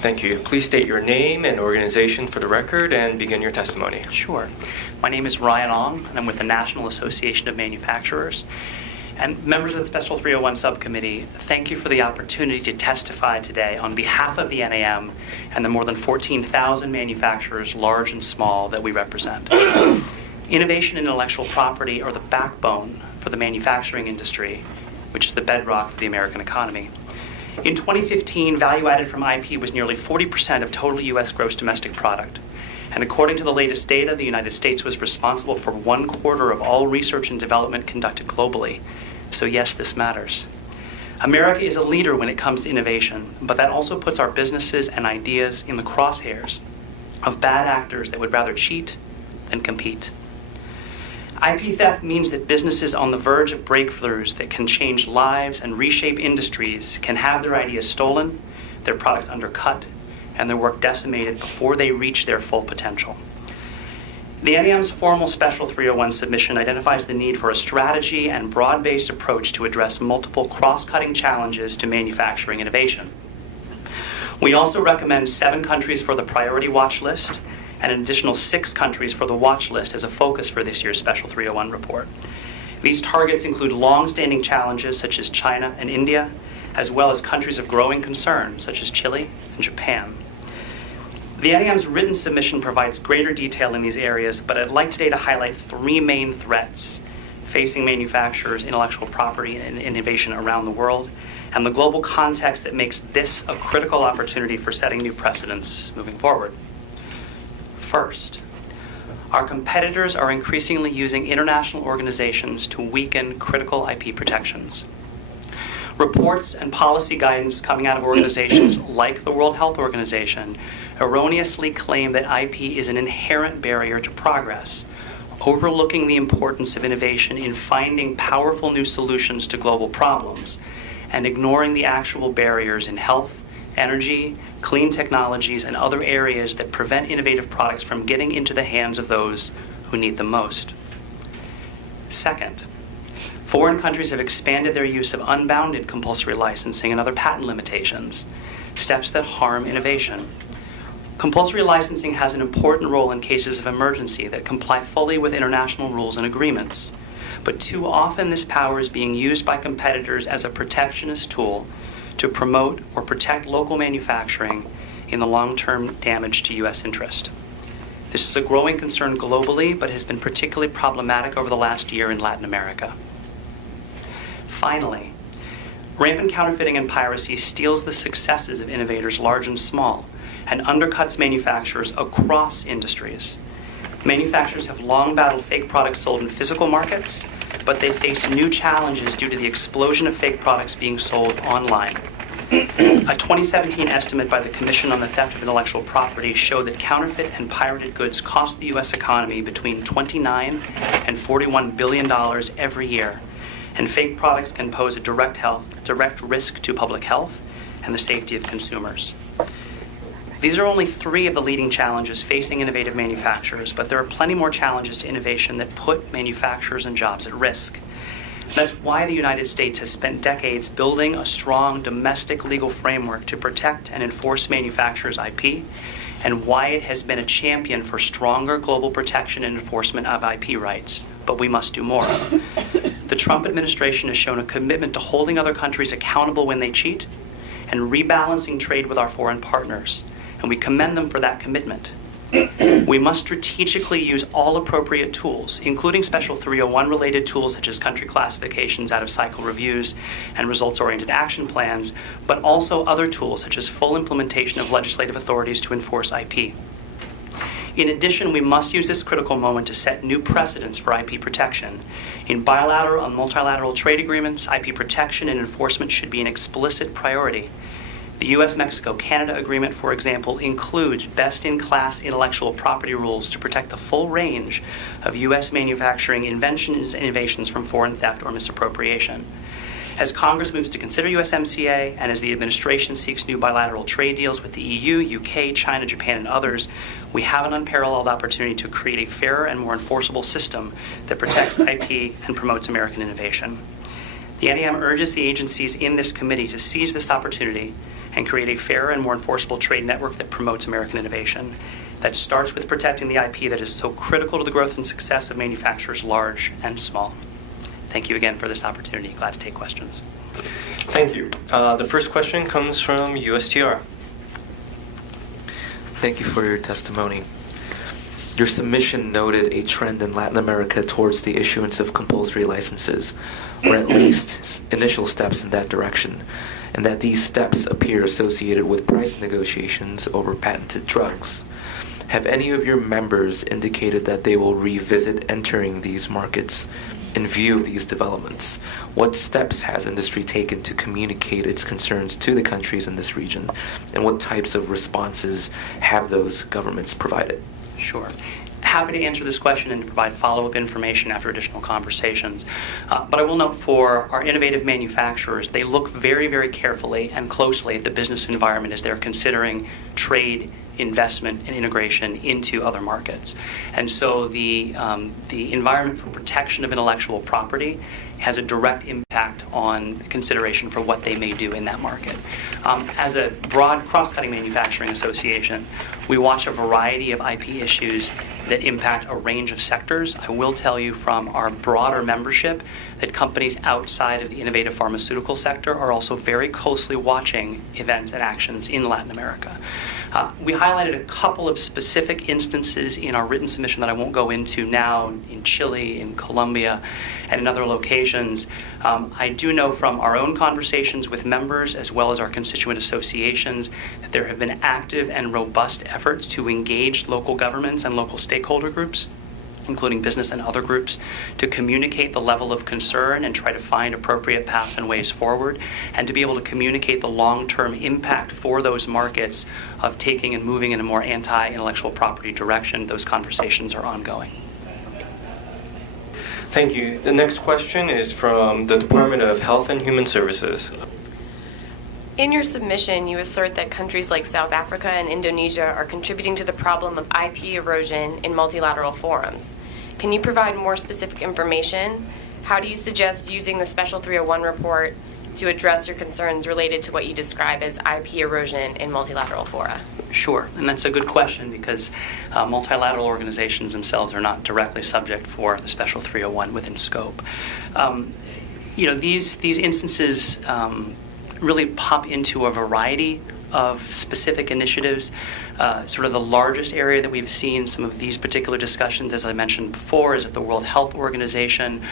Thank you. Please state your name and organization for the record and begin your testimony. Sure. My name is Ryan Ong, and I'm with the National Association of Manufacturers. And members of the Special 301 Subcommittee, thank you for the opportunity to testify today on behalf of the NAM and the more than 14,000 manufacturers, large and small, that we represent. Innovation and intellectual property are the backbone for the manufacturing industry, which is the bedrock for the American economy. In 2015, value added from IP was nearly 40% of total U.S. gross domestic product. And according to the latest data, the United States was responsible for 1/4 of all research and development conducted globally. So yes, this matters. America is a leader when it comes to innovation, but that also puts our businesses and ideas in the crosshairs of bad actors that would rather cheat than compete. IP theft means that businesses on the verge of breakthroughs that can change lives and reshape industries can have their ideas stolen, their products undercut, and their work decimated before they reach their full potential. The NAM's formal Special 301 submission identifies the need for a strategy and broad-based approach to address multiple cross-cutting challenges to manufacturing innovation. We also recommend 7 countries for the priority watch list and an additional 6 countries for the watch list as a focus for this year's Special 301 report. These targets include long-standing challenges such as China and India, as well as countries of growing concern such as Chile and Japan. The NAM's written submission provides greater detail in these areas, but I'd like today to highlight 3 main threats facing manufacturers, intellectual property, and innovation around the world, and the global context that makes this a critical opportunity for setting new precedents moving forward. First, our competitors are increasingly using international organizations to weaken critical IP protections. Reports and policy guidance coming out of organizations like the World Health Organization erroneously claim that IP is an inherent barrier to progress, overlooking the importance of innovation in finding powerful new solutions to global problems, and ignoring the actual barriers in health, energy, clean technologies, and other areas that prevent innovative products from getting into the hands of those who need them most. Second, foreign countries have expanded their use of unbounded compulsory licensing and other patent limitations, steps that harm innovation. Compulsory licensing has an important role in cases of emergency that comply fully with international rules and agreements. But too often this power is being used by competitors as a protectionist tool to promote or protect local manufacturing in the long-term damage to U.S. interest. This is a growing concern globally, but has been particularly problematic over the last year in Latin America. Finally, rampant counterfeiting and piracy steals the successes of innovators large and small and undercuts manufacturers across industries. Manufacturers have long battled fake products sold in physical markets, but they face new challenges due to the explosion of fake products being sold online. A 2017 estimate by the Commission on the Theft of Intellectual Property showed that counterfeit and pirated goods cost the U.S. economy between $29 and $41 billion every year, and fake products can pose a direct risk to public health and the safety of consumers. These are only 3 of the leading challenges facing innovative manufacturers, but there are plenty more challenges to innovation that put manufacturers and jobs at risk. That's why the United States has spent decades building a strong domestic legal framework to protect and enforce manufacturers' IP, and why it has been a champion for stronger global protection and enforcement of IP rights. But we must do more. The Trump administration has shown a commitment to holding other countries accountable when they cheat and rebalancing trade with our foreign partners, and we commend them for that commitment. We must strategically use all appropriate tools, including Special 301 related tools such as country classifications, out-of-cycle reviews, and results-oriented action plans, but also other tools such as full implementation of legislative authorities to enforce IP. In addition, we must use this critical moment to set new precedents for IP protection. In bilateral and multilateral trade agreements, IP protection and enforcement should be an explicit priority. The U.S.-Mexico-Canada agreement, for example, includes best-in-class intellectual property rules to protect the full range of U.S. manufacturing inventions and innovations from foreign theft or misappropriation. As Congress moves to consider USMCA, and as the administration seeks new bilateral trade deals with the EU, UK, China, Japan, and others, we have an unparalleled opportunity to create a fairer and more enforceable system that protects IP and promotes American innovation. The NAM urges the agencies in this committee to seize this opportunity and create a fairer and more enforceable trade network that promotes American innovation. That starts with protecting the IP that is so critical to the growth and success of manufacturers large and small. Thank you again for this opportunity. Glad to take questions. Thank you. The first question comes from USTR. Thank you for your testimony. Your submission noted a trend in Latin America towards the issuance of compulsory licenses, or at least initial steps in that direction, and that these steps appear associated with price negotiations over patented drugs. Have any of your members indicated that they will revisit entering these markets in view of these developments? What steps has industry taken to communicate its concerns to the countries in this region, and what types of responses have those governments provided? Sure. Happy to answer this question and to provide follow-up information after additional conversations. But I will note for our innovative manufacturers, they look very, very carefully and closely at the business environment as they're considering trade, investment, and integration into other markets. And so the environment for protection of intellectual property has a direct impact on consideration for what they may do in that market. As a broad cross-cutting manufacturing association, we watch a variety of IP issues that impact a range of sectors. I will tell you from our broader membership that companies outside of the innovative pharmaceutical sector are also very closely watching events and actions in Latin America. We highlighted a couple of specific instances in our written submission that I won't go into now in Chile, in Colombia, and in other locations. I do know from our own conversations with members as well as our constituent associations that there have been active and robust efforts to engage local governments and local stakeholder groups, including business and other groups, to communicate the level of concern and try to find appropriate paths and ways forward, and to be able to communicate the long-term impact for those markets of taking and moving in a more anti-intellectual property direction. Those conversations are ongoing. Thank you. The next question is from the Department of Health and Human Services. In your submission, you assert that countries like South Africa and Indonesia are contributing to the problem of IP erosion in multilateral forums. Can you provide more specific information? How do you suggest using the Special 301 report to address your concerns related to what you describe as IP erosion in multilateral fora? Sure, and that's a good question because multilateral organizations themselves are not directly subject for the Special 301 within scope. These instances really pop into a variety of specific initiatives. Sort of the largest area that we've seen some of these particular discussions, as I mentioned before, is at the World Health Organization,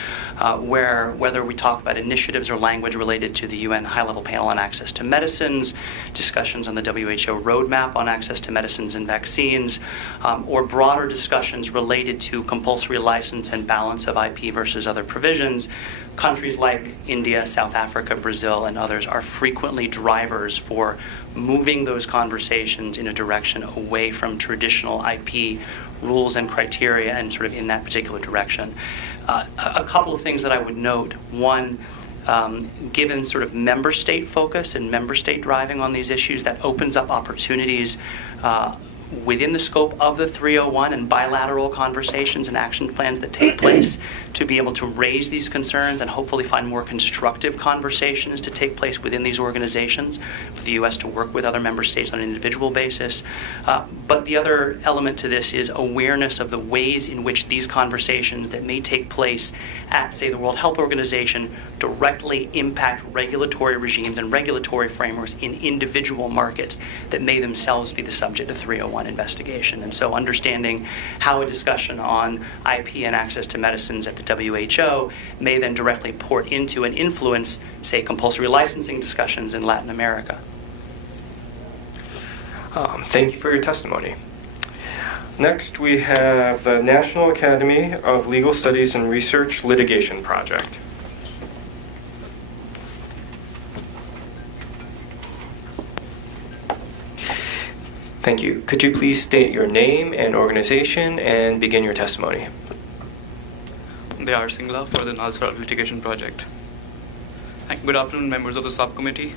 where whether we talk about initiatives or language related to the UN High-Level Panel on Access to Medicines, discussions on the WHO roadmap on access to medicines and vaccines, or broader discussions related to compulsory license and balance of IP versus other provisions, countries like India, South Africa, Brazil, and others are frequently drivers for moving those conversations in a direction away from traditional IP rules and criteria and sort of in that particular direction. A couple of things that I would note. One, given sort of member state focus and member state driving on these issues, that opens up opportunities within the scope of the 301 and bilateral conversations and action plans that take place to be able to raise these concerns and hopefully find more constructive conversations to take place within these organizations for the U.S. to work with other member states on an individual basis. But the other element to this is awareness of the ways in which these conversations that may take place at, say, the World Health Organization directly impact regulatory regimes and regulatory frameworks in individual markets that may themselves be the subject of 301 investigation. And so understanding how a discussion on IP and access to medicines at the WHO may then directly port into and influence, say, compulsory licensing discussions in Latin America. Thank you for your testimony. Next, we have the National Academy of Legal Studies and Research Litigation Project. Thank you. Could you please state your name and organization and begin your testimony? Dayar Singla for the NALSA Litigation Project. Good afternoon, members of the subcommittee.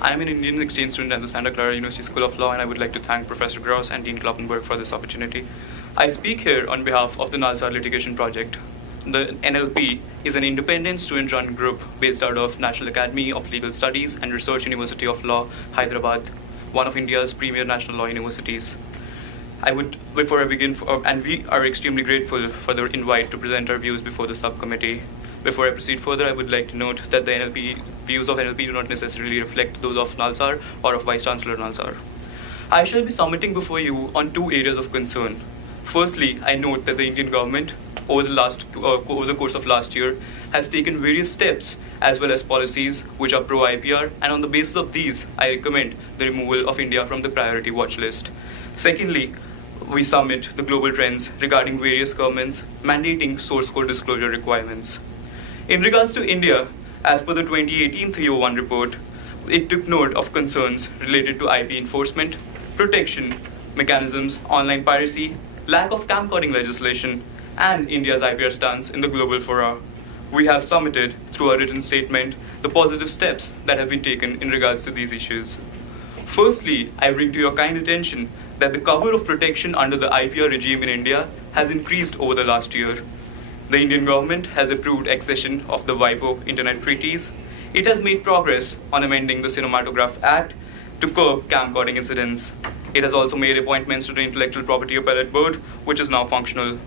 I am an Indian exchange student at the Santa Clara University School of Law, and I would like to thank Professor Gross and Dean Kloppenberg for this opportunity. I speak here on behalf of the NALSA Litigation Project. the NLP is an independent student-run group based out of National Academy of Legal Studies and Research University of Law, Hyderabad, one of India's premier national law universities. Before I begin, and we are extremely grateful for the invite to present our views before the subcommittee. Before I proceed further, I would like to note that the views of NLP do not necessarily reflect those of Nalsar or of Vice Chancellor Nalsar. I shall be submitting before you on two areas of concern. Firstly, I note that the Indian government, over the course of last year, has taken various steps as well as policies which are pro-IPR, and on the basis of these, I recommend the removal of India from the priority watch list. Secondly, we submit the global trends regarding various governments mandating source code disclosure requirements. In regards to India, as per the 2018 301 report, it took note of concerns related to IP enforcement, protection mechanisms, online piracy, lack of camcording legislation, and India's IPR stance in the global fora. We have submitted, through a written statement, the positive steps that have been taken in regards to these issues. Firstly, I bring to your kind attention that the cover of protection under the IPR regime in India has increased over the last year. The Indian government has approved accession of the WIPO Internet treaties. It has made progress on amending the Cinematograph Act to curb camcording incidents. It has also made appointments to the Intellectual Property Appellate Board, which is now functional.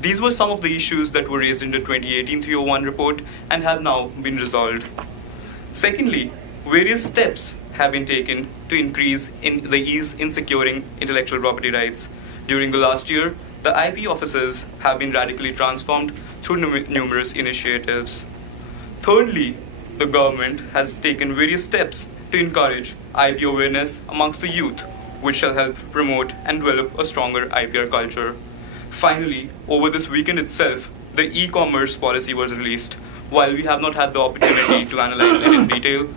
These were some of the issues that were raised in the 2018 301 report and have now been resolved. Secondly, various steps have been taken to increase in the ease in securing intellectual property rights. During the last year, the IP offices have been radically transformed through numerous initiatives. Thirdly, the government has taken various steps to encourage IP awareness amongst the youth, which shall help promote and develop a stronger IPR culture. Finally, over this weekend itself, the e-commerce policy was released. While we have not had the opportunity to analyze it in detail,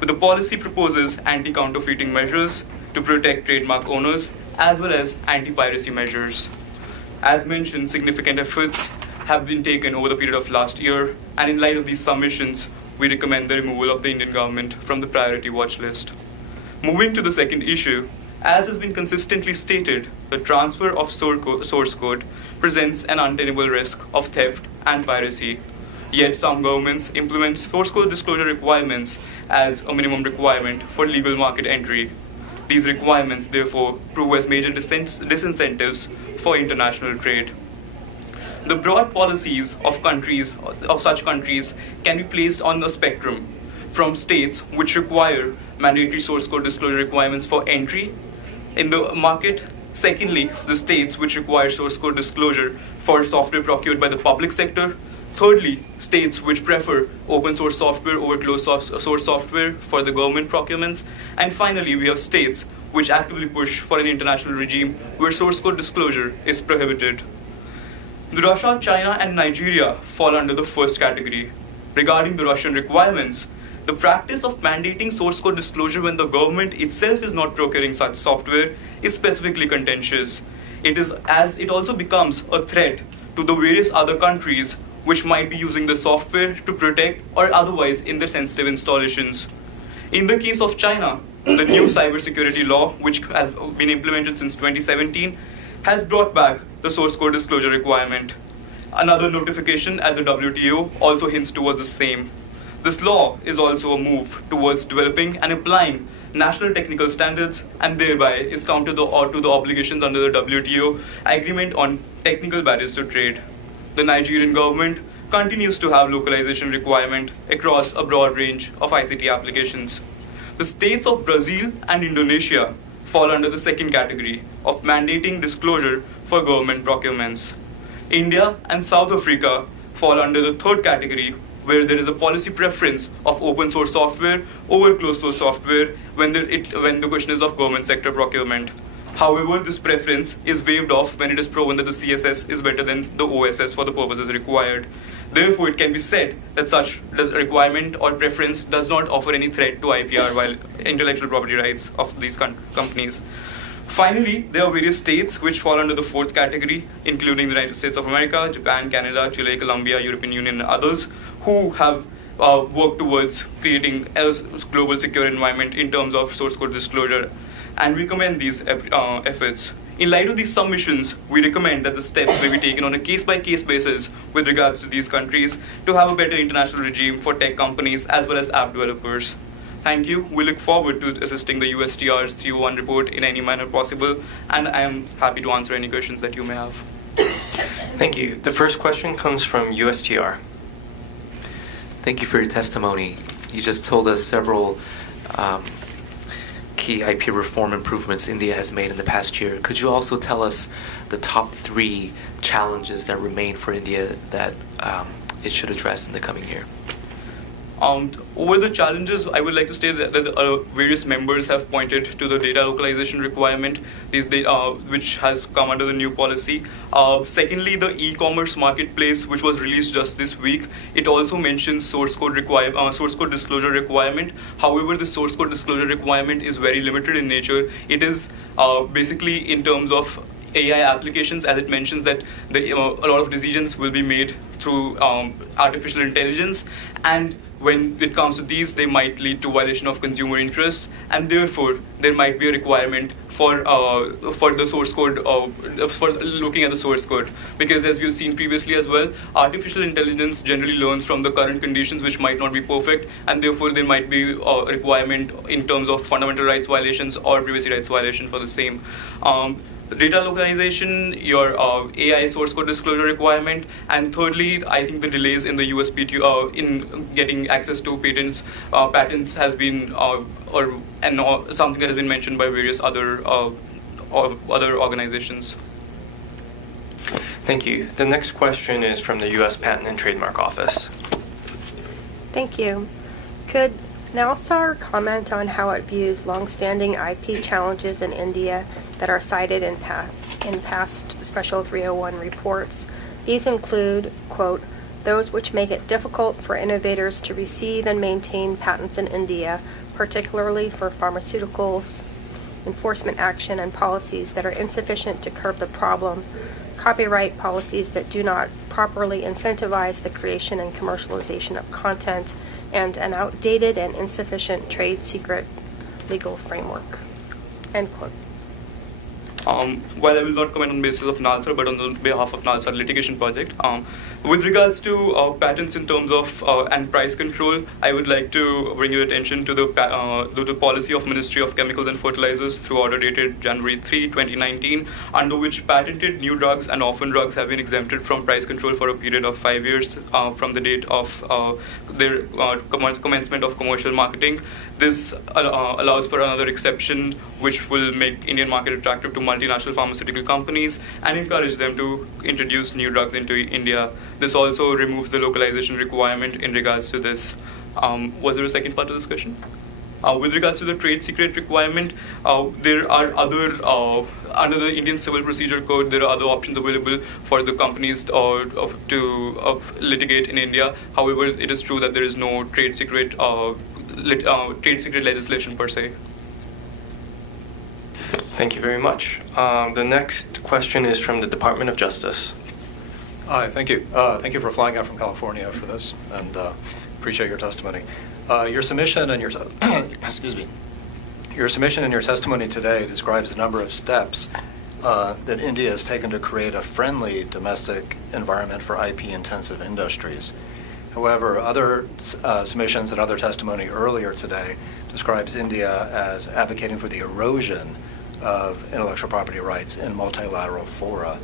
the policy proposes anti-counterfeiting measures to protect trademark owners as well as anti-piracy measures. As mentioned, significant efforts have been taken over the period of last year, and in light of these submissions, we recommend the removal of the Indian government from the priority watch list. Moving to the second issue, as has been consistently stated, the transfer of source code presents an untenable risk of theft and piracy. Yet some governments implement source code disclosure requirements as a minimum requirement for legal market entry. These requirements, therefore, prove as major disincentives for international trade. The broad policies of such countries can be placed on a spectrum, from states which require mandatory source code disclosure requirements for entry in the market. Secondly, the states which require source code disclosure for software procured by the public sector. Thirdly, states which prefer open source software over closed source software for the government procurements. And finally, we have states which actively push for an international regime where source code disclosure is prohibited. Russia, China, and Nigeria fall under the first category. Regarding the Russian requirements, the practice of mandating source code disclosure when the government itself is not procuring such software is specifically contentious. It also becomes a threat to the various other countries which might be using the software to protect or otherwise in their sensitive installations. In the case of China, the new cybersecurity law, which has been implemented since 2017, has brought back the source code disclosure requirement. Another notification at the WTO also hints towards the same. This law is also a move towards developing and applying national technical standards, and thereby is counter to the obligations under the WTO Agreement on Technical Barriers to Trade. The Nigerian government continues to have localization requirement across a broad range of ICT applications. The states of Brazil and Indonesia fall under the second category of mandating disclosure for government procurements. India and South Africa fall under the third category, where there is a policy preference of open source software over closed source software when the question is of government sector procurement. However, this preference is waived off when it is proven that the CSS is better than the OSS for the purposes required. Therefore, it can be said that such requirement or preference does not offer any threat to IPR while intellectual property rights of these companies. Finally, there are various states which fall under the fourth category, including the United States of America, Japan, Canada, Chile, Colombia, European Union, and others, who have worked towards creating a global secure environment in terms of source code disclosure. And we commend these efforts. In light of these submissions, we recommend that the steps may be taken on a case-by-case basis with regards to these countries to have a better international regime for tech companies as well as app developers. Thank you. We look forward to assisting the USTR's 301 report in any manner possible, and I am happy to answer any questions that you may have. Thank you. The first question comes from USTR. Thank you for your testimony. You just told us several key IP reform improvements India has made in the past year. Could you also tell us the top 3 challenges that remain for India that it should address in the coming year? Over the challenges, I would like to state that various members have pointed to the data localization requirement, which has come under the new policy. Secondly, the e-commerce marketplace, which was released just this week, it also mentions source code disclosure requirement. However, the source code disclosure requirement is very limited in nature. It is basically in terms of AI applications, as it mentions that a lot of decisions will be made through artificial intelligence, and when it comes to these, they might lead to violation of consumer interests, and therefore there might be a requirement for the source code, for looking at the source code, because as we've seen previously as well, artificial intelligence generally learns from the current conditions, which might not be perfect, and therefore there might be a requirement in terms of fundamental rights violations or privacy rights violation for the same. Data localization, your AI source code disclosure requirement, and thirdly, I think the delays in the USPTO in getting access to patents has been something that has been mentioned by various other organizations. Thank you. The next question is from the U.S. Patent and Trademark Office. Thank you. Could NALSAR comment on how it views longstanding IP challenges in India that are cited in past Special 301 reports? These include, quote, those which make it difficult for innovators to receive and maintain patents in India, particularly for pharmaceuticals, enforcement action and policies that are insufficient to curb the problem, copyright policies that do not properly incentivize the creation and commercialization of content, and an outdated and insufficient trade secret legal framework. End quote. While I will not comment on the basis of NALSAR, but on the behalf of NALSAR litigation project, with regards to patents in terms of and price control, I would like to bring your attention to the policy of Ministry of Chemicals and Fertilizers through order dated January 3, 2019, under which patented new drugs and orphan drugs have been exempted from price control for a period of 5 years from the date of their commencement of commercial marketing. This allows for another exception, which will make Indian market attractive to multinational pharmaceutical companies and encourage them to introduce new drugs into India. This also removes the localization requirement in regards to this. Was there a second part to this question? With regards to the trade secret requirement, there are other, under the Indian Civil Procedure Code, there are other options available for the companies to litigate in India. However, it is true that there is no trade secret legislation per se. Thank you very much. The next question is from the Department of Justice. Hi, thank you. Thank you for flying out from California for this, and appreciate your testimony. Your submission and your excuse me. Your submission and your testimony today describes a number of steps that India has taken to create a friendly domestic environment for IP-intensive industries. However, other submissions and other testimony earlier today describes India as advocating for the erosion of intellectual property rights in multilateral fora.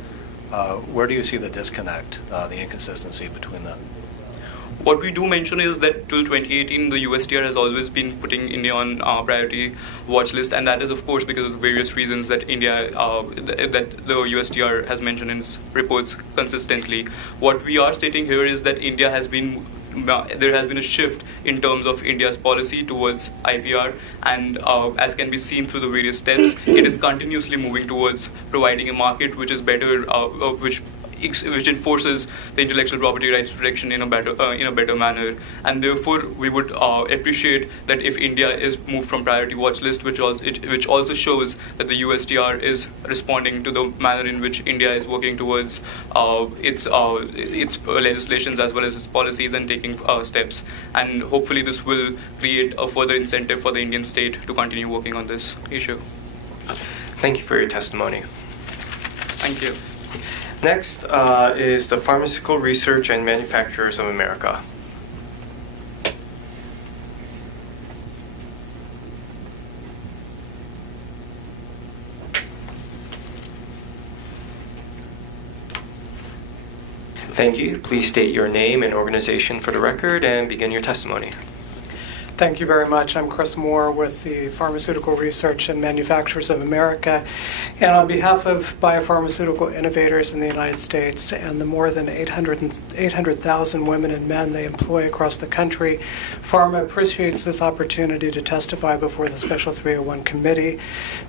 Where do you see the disconnect, the inconsistency between them? What we do mention is that till 2018, the USTR has always been putting India on priority watch list, and that is, of course, because of various reasons that that the USTR has mentioned in its reports consistently. What we are stating here is that there has been a shift in terms of India's policy towards IPR, and as can be seen through the various steps, it is continuously moving towards providing a market which is better, which enforces the intellectual property rights protection in a better manner, and therefore we would appreciate that if India is moved from priority watch list, which also shows that the USTR is responding to the manner in which India is working towards its legislations as well as its policies and taking steps, and hopefully this will create a further incentive for the Indian state to continue working on this issue. Thank you for your testimony. Thank you. Next is the Pharmaceutical Research and Manufacturers of America. Thank you. Please state your name and organization for the record and begin your testimony. Thank you very much. I'm Chris Moore with the Pharmaceutical Research and Manufacturers of America. And on behalf of biopharmaceutical innovators in the United States and the more than 800,000 women and men they employ across the country, Pharma appreciates this opportunity to testify before the Special 301 Committee.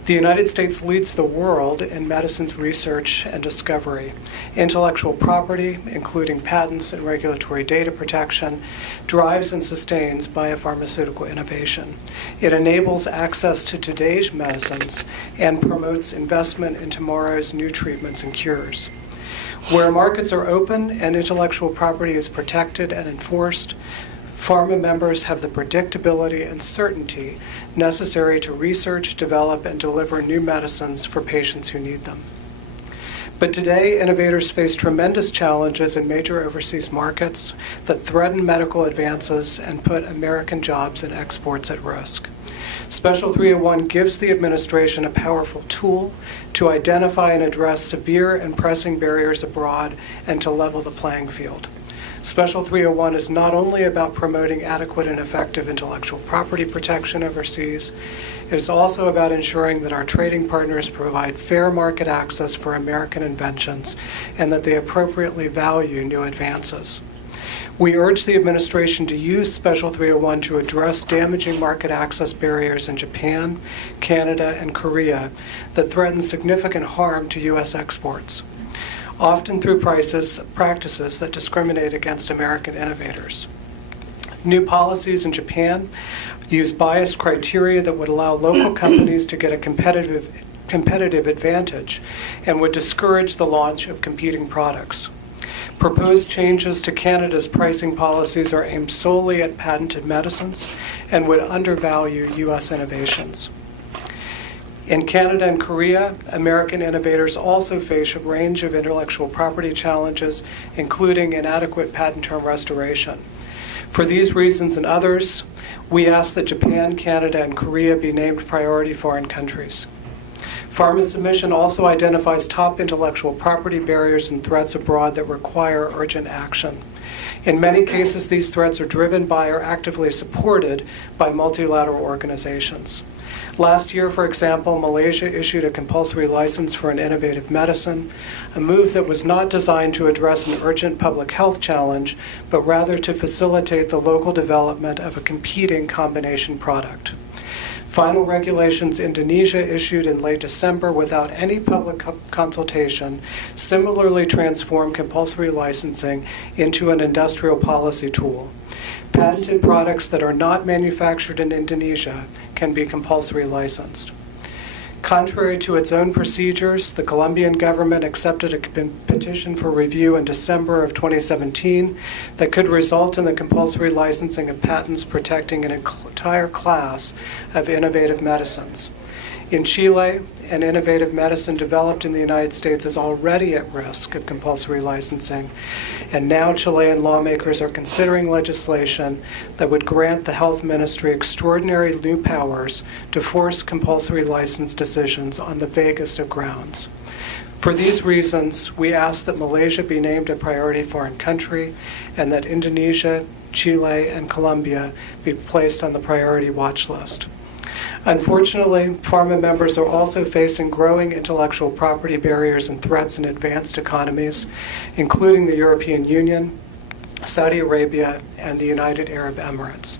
The United States leads the world in medicines research and discovery. Intellectual property, including patents and regulatory data protection, drives and sustains biopharmaceutical innovation. It enables access to today's medicines and promotes investment in tomorrow's new treatments and cures. Where markets are open and intellectual property is protected and enforced, Pharma members have the predictability and certainty necessary to research, develop, and deliver new medicines for patients who need them. But today, innovators face tremendous challenges in major overseas markets that threaten medical advances and put American jobs and exports at risk. Special 301 gives the administration a powerful tool to identify and address severe and pressing barriers abroad and to level the playing field. Special 301 is not only about promoting adequate and effective intellectual property protection overseas, it is also about ensuring that our trading partners provide fair market access for American inventions and that they appropriately value new advances. We urge the administration to use Special 301 to address damaging market access barriers in Japan, Canada, and Korea that threaten significant harm to U.S. exports, often through practices that discriminate against American innovators. New policies in Japan use biased criteria that would allow local companies to get a competitive advantage and would discourage the launch of competing products. Proposed changes to Canada's pricing policies are aimed solely at patented medicines and would undervalue U.S. innovations. In Canada and Korea, American innovators also face a range of intellectual property challenges, including inadequate patent term restoration. For these reasons and others, we ask that Japan, Canada, and Korea be named priority foreign countries. Pharma's submission also identifies top intellectual property barriers and threats abroad that require urgent action. In many cases, these threats are driven by or actively supported by multilateral organizations. Last year, for example, Malaysia issued a compulsory license for an innovative medicine, a move that was not designed to address an urgent public health challenge, but rather to facilitate the local development of a competing combination product. Final regulations Indonesia issued in late December without any public consultation similarly transform compulsory licensing into an industrial policy tool. Patented products that are not manufactured in Indonesia can be compulsory licensed. Contrary to its own procedures, the Colombian government accepted a petition for review in December of 2017 that could result in the compulsory licensing of patents protecting an entire class of innovative medicines. In Chile, an innovative medicine developed in the United States is already at risk of compulsory licensing, and now Chilean lawmakers are considering legislation that would grant the health ministry extraordinary new powers to force compulsory license decisions on the vaguest of grounds. For these reasons, we ask that Malaysia be named a priority foreign country and that Indonesia, Chile, and Colombia be placed on the priority watch list. Unfortunately, Pharma members are also facing growing intellectual property barriers and threats in advanced economies, including the European Union, Saudi Arabia, and the United Arab Emirates.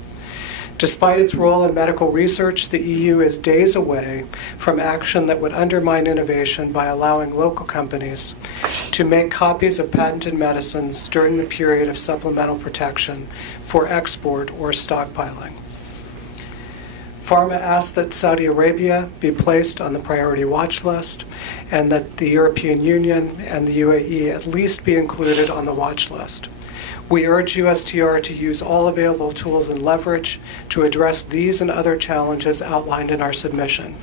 Despite its role in medical research, the EU is days away from action that would undermine innovation by allowing local companies to make copies of patented medicines during the period of supplemental protection for export or stockpiling. Pharma asks that Saudi Arabia be placed on the priority watch list and that the European Union and the UAE at least be included on the watch list. We urge USTR to use all available tools and leverage to address these and other challenges outlined in our submission.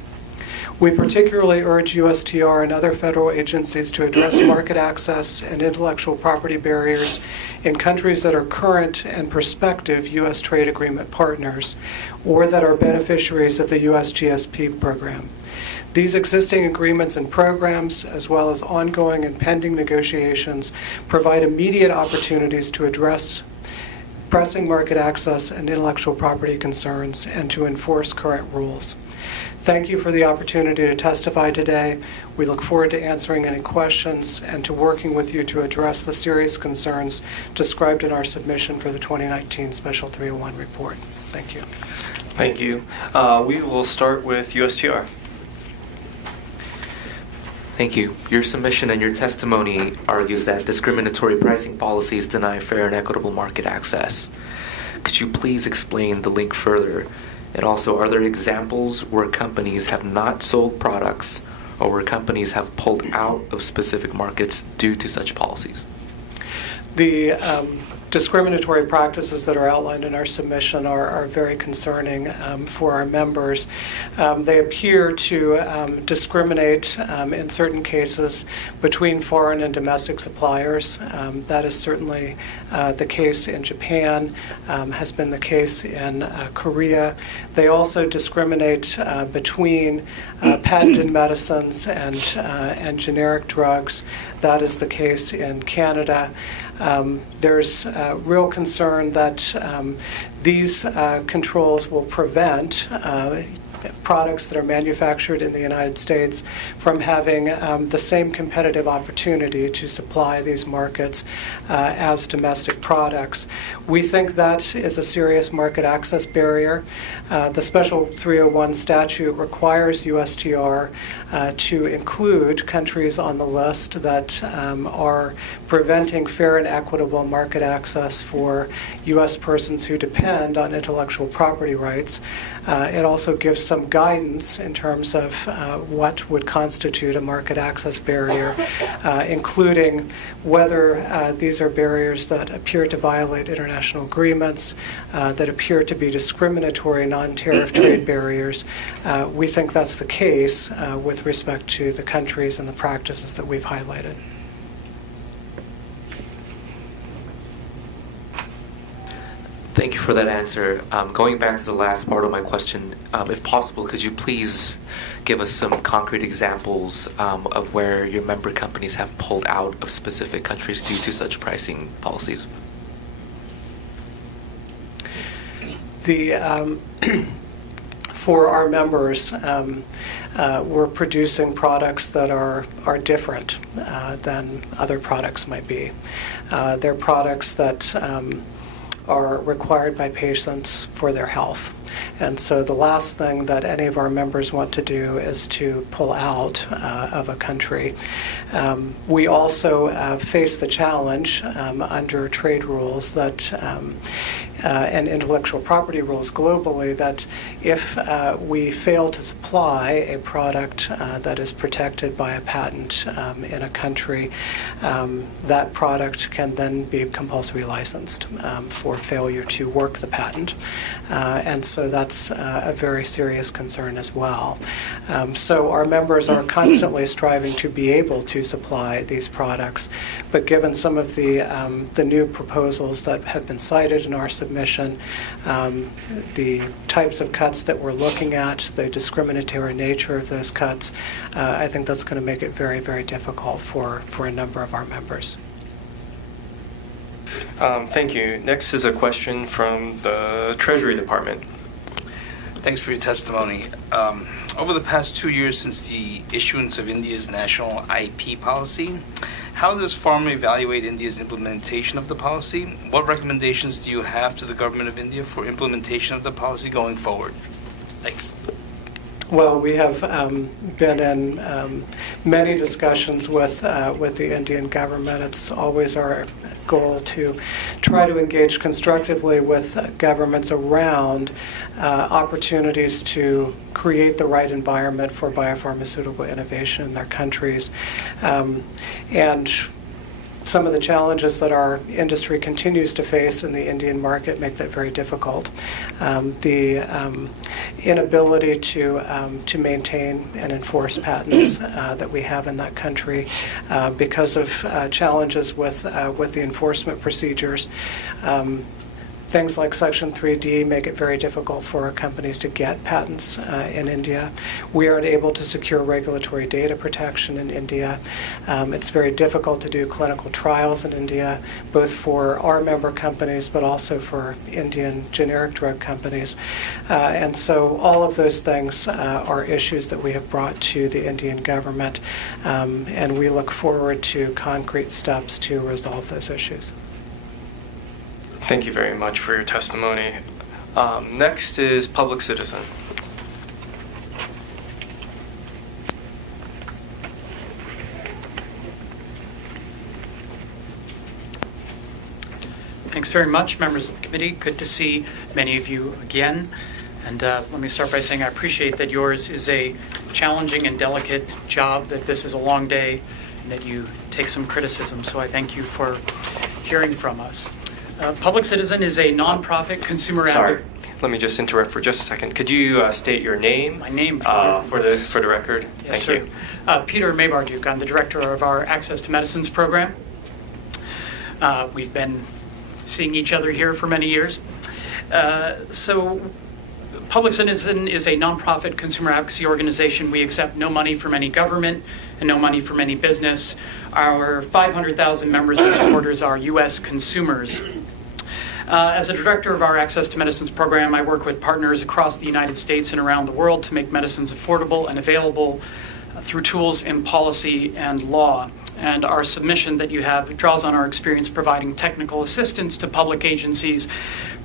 We particularly urge USTR and other federal agencies to address market access and intellectual property barriers in countries that are current and prospective U.S. trade agreement partners or that are beneficiaries of the U.S. GSP program. These existing agreements and programs, as well as ongoing and pending negotiations, provide immediate opportunities to address pressing market access and intellectual property concerns and to enforce current rules. Thank you for the opportunity to testify today. We look forward to answering any questions and to working with you to address the serious concerns described in our submission for the 2019 Special 301 report. Thank you. Thank you. We will start with USTR. Thank you. Your submission and your testimony argues that discriminatory pricing policies deny fair and equitable market access. Could you please explain the link further? And also, are there examples where companies have not sold products or where companies have pulled out of specific markets due to such policies? The discriminatory practices that are outlined in our submission are very concerning for our members. They appear to discriminate in certain cases between foreign and domestic suppliers. That is certainly the case in Japan, has been the case in Korea. They also discriminate between patented medicines and generic drugs. That is the case in Canada. There's real concern that these controls will prevent products that are manufactured in the United States from having the same competitive opportunity to supply these markets as domestic products. We think that is a serious market access barrier. The Special 301 statute requires USTR to include countries on the list that are preventing fair and equitable market access for U.S. persons who depend on intellectual property rights. It also gives some guidance in terms of what would constitute a market access barrier, including whether these are barriers that appear to violate international agreements, that appear to be discriminatory non-tariff trade barriers. We think that's the case with respect to the countries and the practices that we've highlighted. Thank you for that answer. Going back to the last part of my question, if possible, could you please give us some concrete examples of where your member companies have pulled out of specific countries due to such pricing policies? For our members, we're producing products that are different than other products might be. They're products that are required by patients for their health. And so the last thing that any of our members want to do is to pull out of a country. We also face the challenge under trade rules that and intellectual property rules globally that if we fail to supply a product that is protected by a patent in a country, that product can then be compulsory licensed for failure to work the patent. And so that's a very serious concern as well. So our members are constantly striving to be able to supply these products, but given some of the new proposals that have been cited in our submission, the types of cuts that we're looking at, the discriminatory nature of those cuts, I think that's going to make it very, very difficult for a number of our members. Thank you. Next is a question from the Treasury Department. Thanks for your testimony. Over the past 2 years since the issuance of India's national IP policy, how does pharma evaluate India's implementation of the policy? What recommendations do you have to the government of India for implementation of the policy going forward? Thanks. Well, we have been in many discussions with the Indian government. It's always our goal to try to engage constructively with governments around opportunities to create the right environment for biopharmaceutical innovation in their countries. And some of the challenges that our industry continues to face in the Indian market make that very difficult. The inability to maintain and enforce patents that we have in that country because of challenges with the enforcement procedures. Things like Section 3D make it very difficult for companies to get patents in India. We aren't able to secure regulatory data protection in India. It's very difficult to do clinical trials in India, both for our member companies but also for Indian generic drug companies. And so all of those things are issues that we have brought to the Indian government, and we look forward to concrete steps to resolve those issues. Thank you very much for your testimony. Next is Public Citizen. Thanks very much, members of the committee. Good to see many of you again. And let me start by saying I appreciate that yours is a challenging and delicate job, that this is a long day, and that you take some criticism. So I thank you for hearing from us. Public Citizen is a nonprofit consumer Sorry, let me just interrupt for just a second. Could you state your name? My name for the record. Yes, Thank sir. you. Peter Maybarduke. I'm the director of our Access to Medicines program. We've been seeing each other here for many years. So Public Citizen is a nonprofit consumer advocacy organization. We accept no money from any government and no money from any business. Our 500,000 members and supporters are U.S. consumers. As a director of our Access to Medicines program, I work with partners across the United States and around the world to make medicines affordable and available through tools in policy and law. And our submission that you have draws on our experience providing technical assistance to public agencies,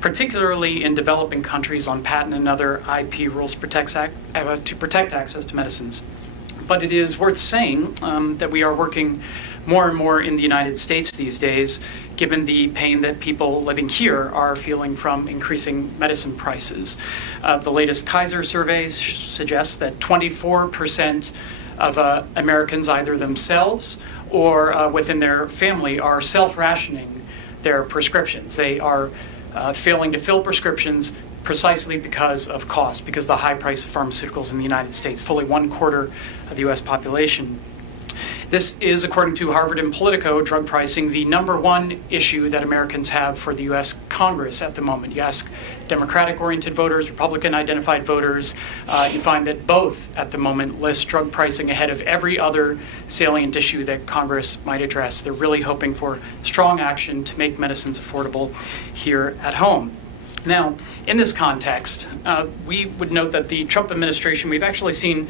particularly in developing countries on patent and other IP rules to protect access to medicines. But it is worth saying that we are working more and more in the United States these days, given the pain that people living here are feeling from increasing medicine prices. The latest Kaiser survey suggests that 24% of Americans, either themselves or within their family, are self-rationing their prescriptions. They are failing to fill prescriptions precisely because of cost, because of the high price of pharmaceuticals in the United States, fully 1/4 of the U.S. population. This is, according to Harvard and Politico, drug pricing, the number one issue that Americans have for the U.S. Congress at the moment. You ask Democratic-oriented voters, Republican-identified voters, you find that both at the moment list drug pricing ahead of every other salient issue that Congress might address. They're really hoping for strong action to make medicines affordable here at home. Now, in this context, we would note that the Trump administration, we've actually seen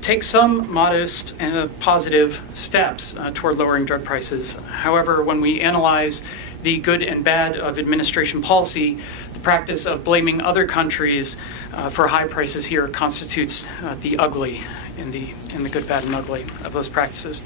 take some modest and positive steps toward lowering drug prices. However, when we analyze the good and bad of administration policy, the practice of blaming other countries for high prices here constitutes the ugly in the good, bad, and ugly of those practices.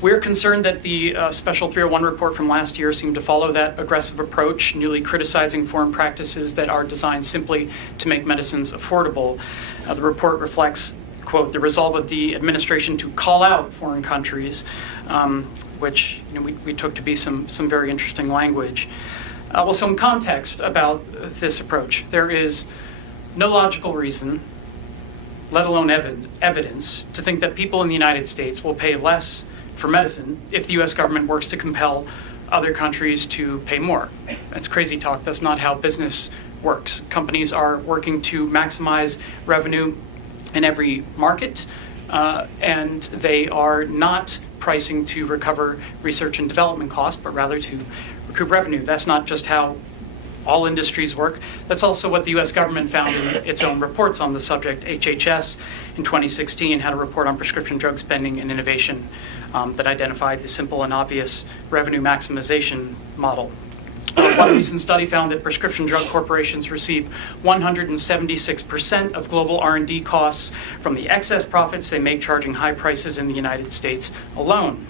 We're concerned that the Special 301 report from last year seemed to follow that aggressive approach, newly criticizing foreign practices that are designed simply to make medicines affordable. The report reflects, quote, the resolve of the administration to call out foreign countries, which we took to be some very interesting language. Well, some context about this approach. There is no logical reason, let alone evidence, to think that people in the United States will pay less for medicine if the U.S. government works to compel other countries to pay more. That's crazy talk. That's not how business works. Companies are working to maximize revenue in every market, and they are not pricing to recover research and development costs, but rather to recoup revenue. That's not just how all industries work. That's also what the U.S. government found in its own reports on the subject. HHS in 2016 had a report on prescription drug spending and innovation that identified the simple and obvious revenue maximization model. One recent study found that prescription drug corporations receive 176% of global R&D costs from the excess profits they make charging high prices in the United States alone.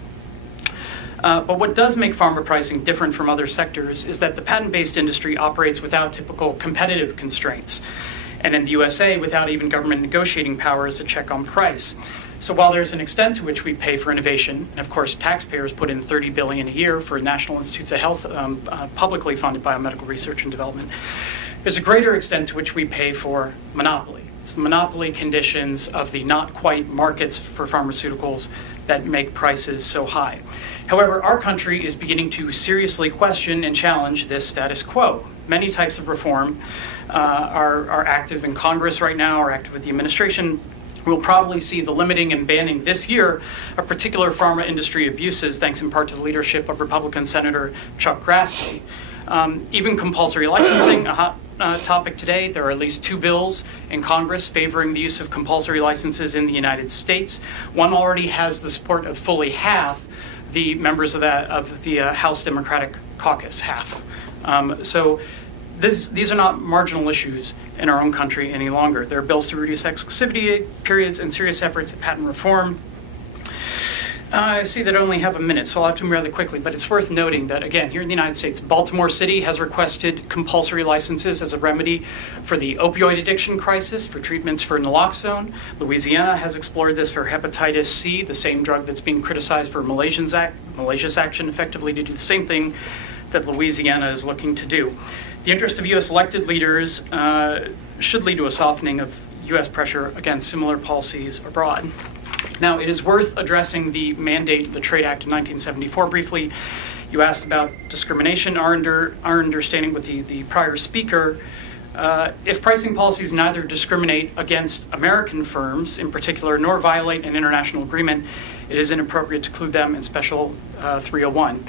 But what does make pharma pricing different from other sectors is that the patent-based industry operates without typical competitive constraints, and in the USA, without even government negotiating power as a check on price. So while there's an extent to which we pay for innovation, and of course taxpayers put in $30 billion a year for National Institutes of Health, publicly funded biomedical research and development, there's a greater extent to which we pay for monopoly. It's the monopoly conditions of the not quite markets for pharmaceuticals that make prices so high. However, our country is beginning to seriously question and challenge this status quo. Many types of reform are active in Congress right now, are active with the administration. We'll probably see the limiting and banning this year of particular pharma industry abuses, thanks in part to the leadership of Republican Senator Chuck Grassley. Even compulsory licensing, a hot topic today. There are at least 2 bills in Congress favoring the use of compulsory licenses in the United States. One already has the support of fully half the members of the House Democratic Caucus, half. So these are not marginal issues in our own country any longer. There are bills to reduce exclusivity periods and serious efforts at patent reform. I see that I only have a minute, so I'll have to move rather quickly, but it's worth noting that, again, here in the United States, Baltimore City has requested compulsory licenses as a remedy for the opioid addiction crisis, for treatments for naloxone. Louisiana has explored this for hepatitis C, the same drug that's being criticized for Malaysia's action effectively to do the same thing that Louisiana is looking to do. The interest of U.S. elected leaders should lead to a softening of U.S. pressure against similar policies abroad. Now, it is worth addressing the mandate of the Trade Act of 1974 briefly. You asked about discrimination. Our understanding with the prior speaker, if pricing policies neither discriminate against American firms in particular nor violate an international agreement, it is inappropriate to include them in Special 301.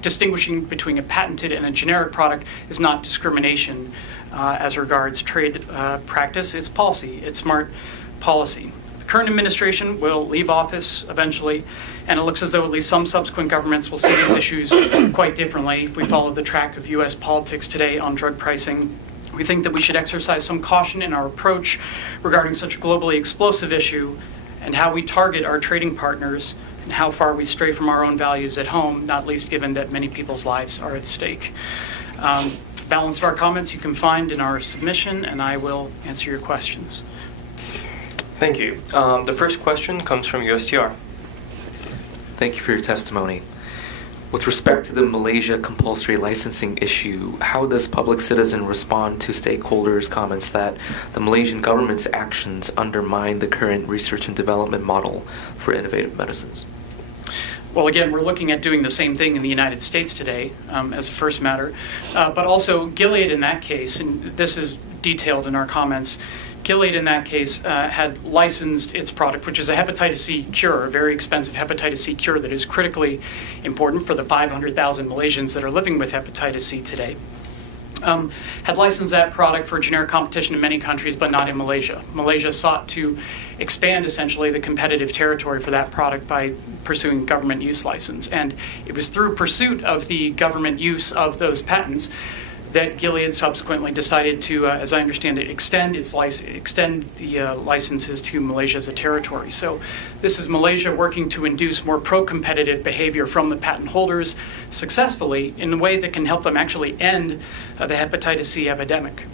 Distinguishing between a patented and a generic product is not discrimination as regards trade practice. It's policy. It's smart policy. The current administration will leave office eventually, and it looks as though at least some subsequent governments will see these issues quite differently. If we follow the track of U.S. politics today on drug pricing, we think that we should exercise some caution in our approach regarding such a globally explosive issue and how we target our trading partners and how far we stray from our own values at home, not least given that many people's lives are at stake. Balance of our comments you can find in our submission, and I will answer your questions. Thank you. The first question comes from USTR. Thank you for your testimony. With respect to the Malaysia compulsory licensing issue, how does Public Citizen respond to stakeholders' comments that the Malaysian government's actions undermine the current research and development model for innovative medicines? Well, again, we're looking at doing the same thing in the United States today as a first matter. But also, Gilead in that case, and this is detailed in our comments, Gilead in that case had licensed its product, which is a hepatitis C cure, a very expensive hepatitis C cure that is critically important for the 500,000 Malaysians that are living with hepatitis C today. Had licensed that product for generic competition in many countries, but not in Malaysia. Malaysia sought to expand essentially the competitive territory for that product by pursuing government use license. And it was through pursuit of the government use of those patents that Gilead subsequently decided to, as I understand it, extend the licenses to Malaysia as a territory. So this is Malaysia working to induce more pro-competitive behavior from the patent holders successfully in a way that can help them actually end the hepatitis C epidemic.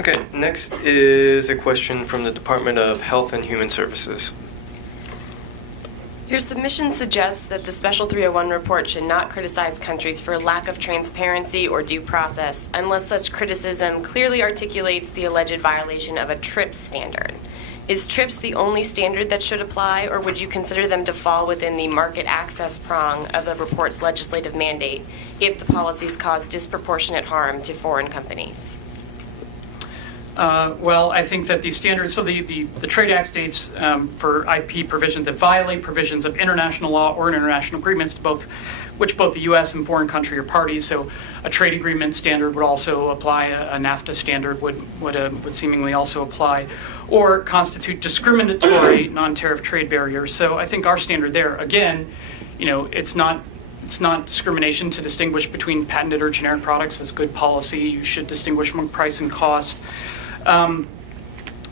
Okay, next is a question from the Department of Health and Human Services. Your submission suggests that the Special 301 report should not criticize countries for lack of transparency or due process unless such criticism clearly articulates the alleged violation of a TRIPS standard. Is TRIPS the only standard that should apply, or would you consider them to fall within the market access prong of the report's legislative mandate if the policies cause disproportionate harm to foreign companies? Well, I think that the standards, so the Trade Act states for IP provisions that violate provisions of international law or international agreements, which both the U.S. and foreign country are parties. So a trade agreement standard would also apply. A NAFTA standard would seemingly also apply, or constitute discriminatory non-tariff trade barriers. So I think our standard there, again, it's not discrimination to distinguish between patented or generic products. It's good policy. You should distinguish among price and cost.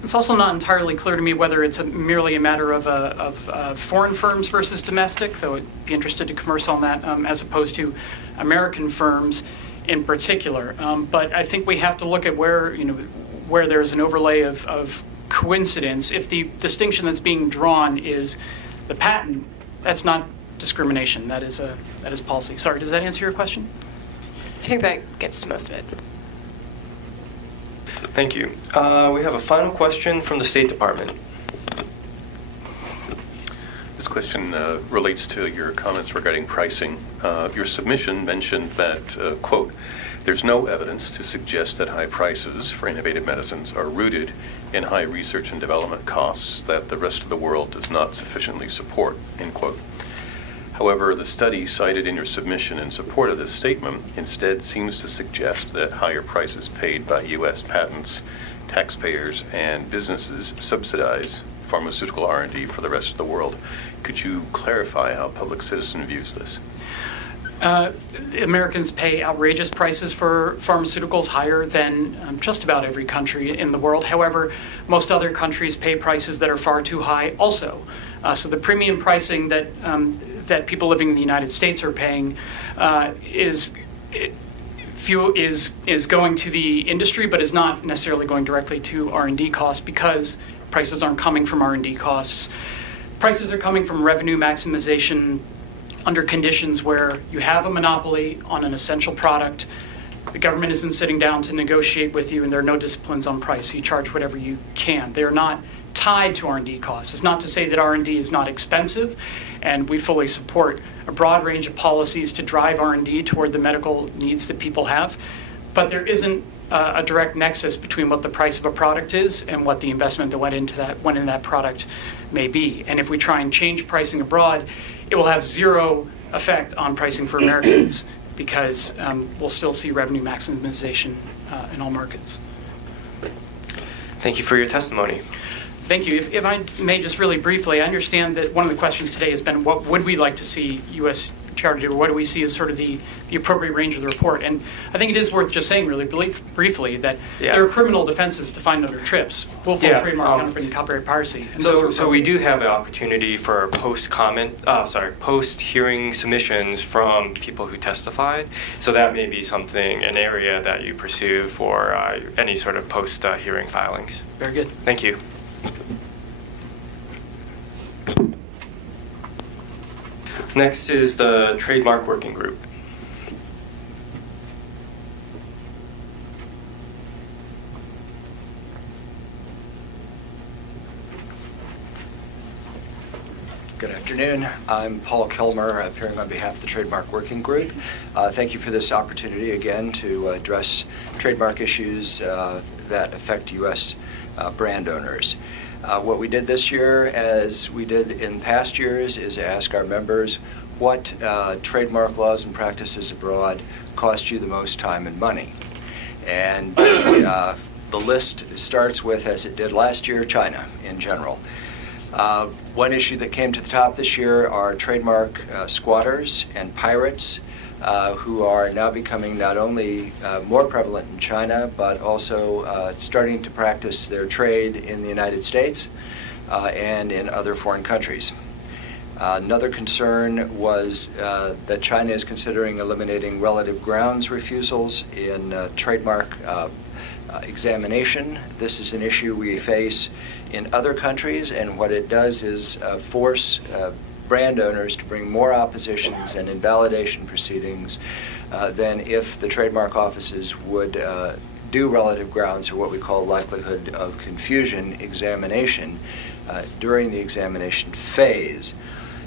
It's also not entirely clear to me whether it's merely a matter of foreign firms versus domestic, though I'd be interested to converse on that, as opposed to American firms in particular. But I think we have to look at where where there's an overlay of coincidence, if the distinction that's being drawn is the patent, that's not discrimination. That is policy. Sorry, does that answer your question? I think that gets to most of it. Thank you. We have a final question from the State Department. This question relates to your comments regarding pricing. Your submission mentioned that, quote, there's no evidence to suggest that high prices for innovative medicines are rooted in high research and development costs that the rest of the world does not sufficiently support, end quote. However, the study cited in your submission in support of this statement instead seems to suggest that higher prices paid by U.S. patents, taxpayers, and businesses subsidize pharmaceutical R&D for the rest of the world. Could you clarify how Public Citizen views this? Americans pay outrageous prices for pharmaceuticals, higher than just about every country in the world. However, most other countries pay prices that are far too high also. So the premium pricing that people living in the United States are paying is going to the industry, but is not necessarily going directly to R&D costs, because prices aren't coming from R&D costs. Prices are coming from revenue maximization under conditions where you have a monopoly on an essential product. The government isn't sitting down to negotiate with you, and there are no disciplines on price. You charge whatever you can. They are not tied to R&D costs. It's not to say that R&D is not expensive, and we fully support a broad range of policies to drive R&D toward the medical needs that people have. But there isn't a direct nexus between what the price of a product is and what the investment that went in that product may be. And if we try and change pricing abroad, it will have zero effect on pricing for Americans, because we'll still see revenue maximization in all markets. Thank you for your testimony. Thank you. If I may just really briefly, I understand that one of the questions today has been, what would we like to see U.S. Charter do, or what do we see as sort of the appropriate range of the report? And I think it is worth just saying really briefly that there are criminal defenses to find other trips, willful trademark counterfeiting, copyright piracy. And so we do have an opportunity for post-hearing submissions from people who testified. So that may be an area that you pursue for any sort of post-hearing filings. Very good. Thank you. Next is the Trademark Working Group. Good afternoon. I'm Paul Kilmer, appearing on behalf of the Trademark Working Group. Thank you for this opportunity again to address trademark issues that affect U.S. Brand owners. What we did this year, as we did in past years, is ask our members what trademark laws and practices abroad cost you the most time and money. And the list starts with, as it did last year, China in general. One issue that came to the top this year are trademark squatters and pirates, who are now becoming not only more prevalent in China, but also starting to practice their trade in the United States and in other foreign countries. Another concern was that China is considering eliminating relative grounds refusals in trademark examination. This is an issue we face in other countries, and what it does is force brand owners to bring more oppositions and invalidation proceedings than if the trademark offices would do relative grounds, or what we call likelihood of confusion examination during the examination phase.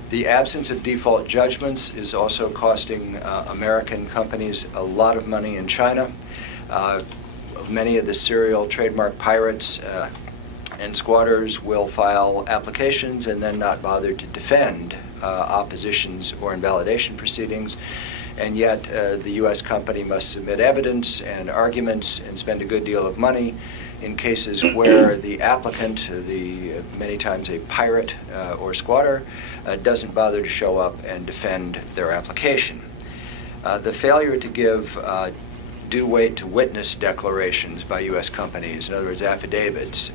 The absence of default judgments is also costing American companies a lot of money in China. Many of the serial trademark pirates and squatters will file applications and then not bother to defend oppositions or invalidation proceedings. And yet the U.S. company must submit evidence and arguments and spend a good deal of money in cases where the applicant, many times a pirate or squatter, doesn't bother to show up and defend their application. The failure to give due weight to witness declarations by U.S. companies, in other words, affidavits.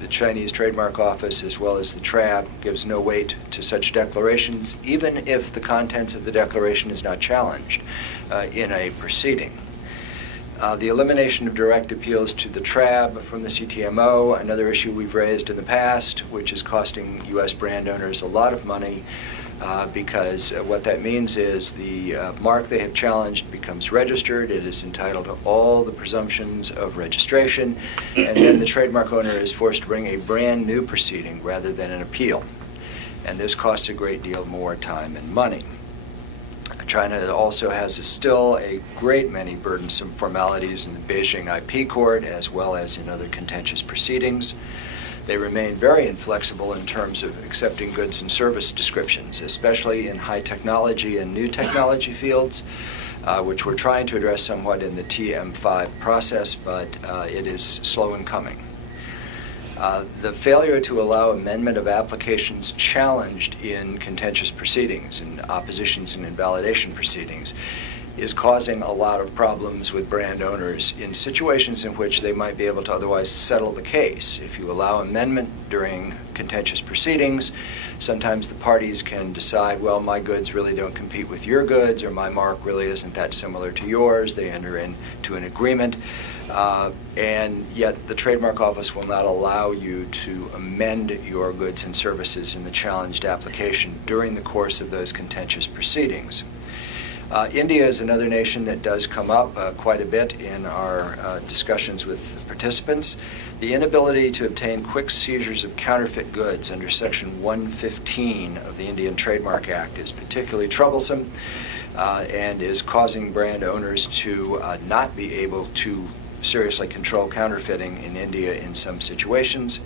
The Chinese Trademark Office, as well as the TRAB, gives no weight to such declarations, even if the contents of the declaration is not challenged in a proceeding. The elimination of direct appeals to the TRAB from the CTMO, another issue we've raised in the past, which is costing U.S. brand owners a lot of money because what that means is the mark they have challenged becomes registered. It is entitled to all the presumptions of registration, and then the trademark owner is forced to bring a brand new proceeding rather than an appeal. And this costs a great deal more time and money. China also has still a great many burdensome formalities in the Beijing IP Court as well as in other contentious proceedings. They remain very inflexible in terms of accepting goods and service descriptions, especially in high technology and new technology fields, which we're trying to address somewhat in the TM5 process, but it is slow in coming. The failure to allow amendment of applications challenged in contentious proceedings, in oppositions and invalidation proceedings, is causing a lot of problems with brand owners in situations in which they might be able to otherwise settle the case. If you allow amendment during contentious proceedings, sometimes the parties can decide, well, my goods really don't compete with your goods, or my mark really isn't that similar to yours. They enter into an agreement. And yet the Trademark Office will not allow you to amend your goods and services in the challenged application during the course of those contentious proceedings. India is another nation that does come up quite a bit in our discussions with participants. The inability to obtain quick seizures of counterfeit goods under Section 115 of the Indian Trademark Act is particularly troublesome and is causing brand owners to not be able to seriously control counterfeiting in India in some situations.